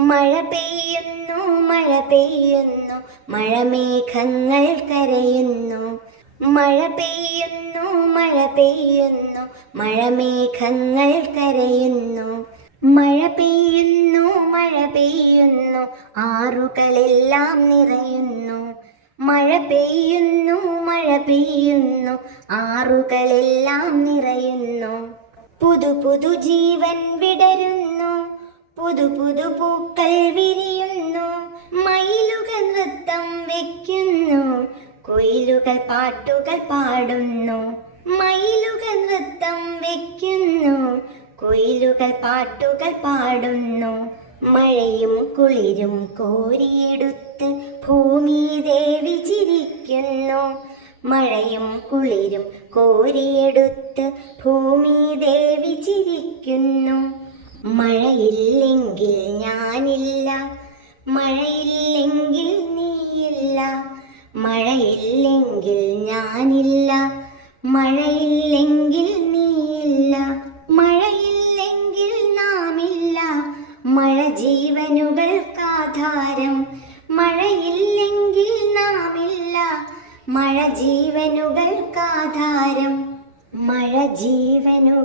മഴ പെയ്യുന്നു മഴ പെയ്യുന്നു മഴമേഘങ്ങൾ കരയുന്നു. മഴ പെയ്യുന്നു മഴ പെയ്യുന്നു മഴമേഘങ്ങൾ കരയുന്നു. മഴ പെയ്യുന്നു മഴ പെയ്യുന്നു ആറുകളെല്ലാം നിറയുന്നു. മഴ പെയ്യുന്നു മഴ പെയ്യുന്നു ആറുകളെല്ലാം നിറയുന്നു. പുതു പുതു ജീവൻ വിടരുന്നു പുതു പുതു പൂക്കൾ വിരിയുന്നു. മയിലുകൾ നൃത്തം വെക്കുന്നു. കുയിലുകൾ പാട്ടുകൾ പാടുന്നു. മയിലുകൾ നൃത്തം വെക്കുന്നു. കുയിലുകൾ പാട്ടുകൾ പാടുന്നു. മഴയും കുളിരും കോരിയെടുത്ത് ഭൂമി ദേവി ചിരിക്കുന്നു. മഴയും കുളിരും കോരിയെടുത്ത് ഭൂമി ദേവി ചിരിക്കുന്നു. മഴയില്ലെങ്കിൽ ഞാനില്ല മഴയില്ലെങ്കിൽ നീയില്ല മഴയില്ലെങ്കിൽ ഞാനില്ല മഴയില്ലെങ്കിൽ നീയില്ല മഴയില്ലെങ്കിൽ നാമില്ല മഴ ജീവനുകൾക്കാധാരം മഴയില്ലെങ്കിൽ നാമില്ല മഴ ജീവനുകൾക്കാധാരം മഴ ജീവനുകൾക്കാധാരം